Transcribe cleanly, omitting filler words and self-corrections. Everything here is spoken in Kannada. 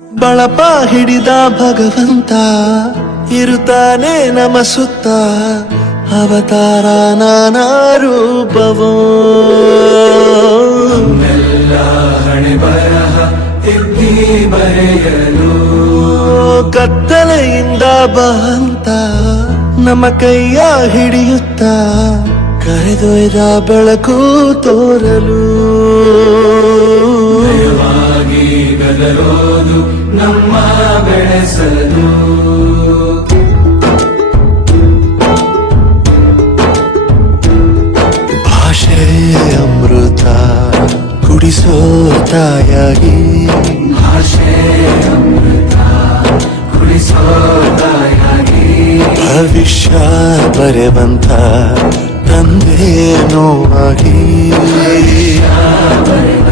ಬಳಪ ಹಿಡಿದ ಭಗವಂತ ಇರುತ್ತಾನೆ ನಮ ಸುತ್ತ ಅವತಾರ ನಾನಾ ರೂಪವೋ ಹಣೆ ಬರಹ ತಿದ್ದಿ ಬರೆಯಲು ಕತ್ತಲೆಯಿಂದ ಬಂತ ನಮ್ಮ ಕೈಯ ಹಿಡಿಯುತ್ತ ಕರೆದೊಯ್ದ ಬೆಳಕು ತೋರಲು ದಯವಾಗಿ ಗದರೋದು ನಮ್ಮ ಬೆಳೆಸಲು ಭಾಷೆ ಅಮೃತ ಕುಡಿಸೋ ತಾಯಾಗಿ ಭಾಷೆ ಅಮೃತ ಕುಡಿಸೋ ತಾಯಾಗಿ ಭವಿಷ್ಯ ಬರೆವಂತ ತಂದೆ ನೋವಾಗಿ ಬರೆವ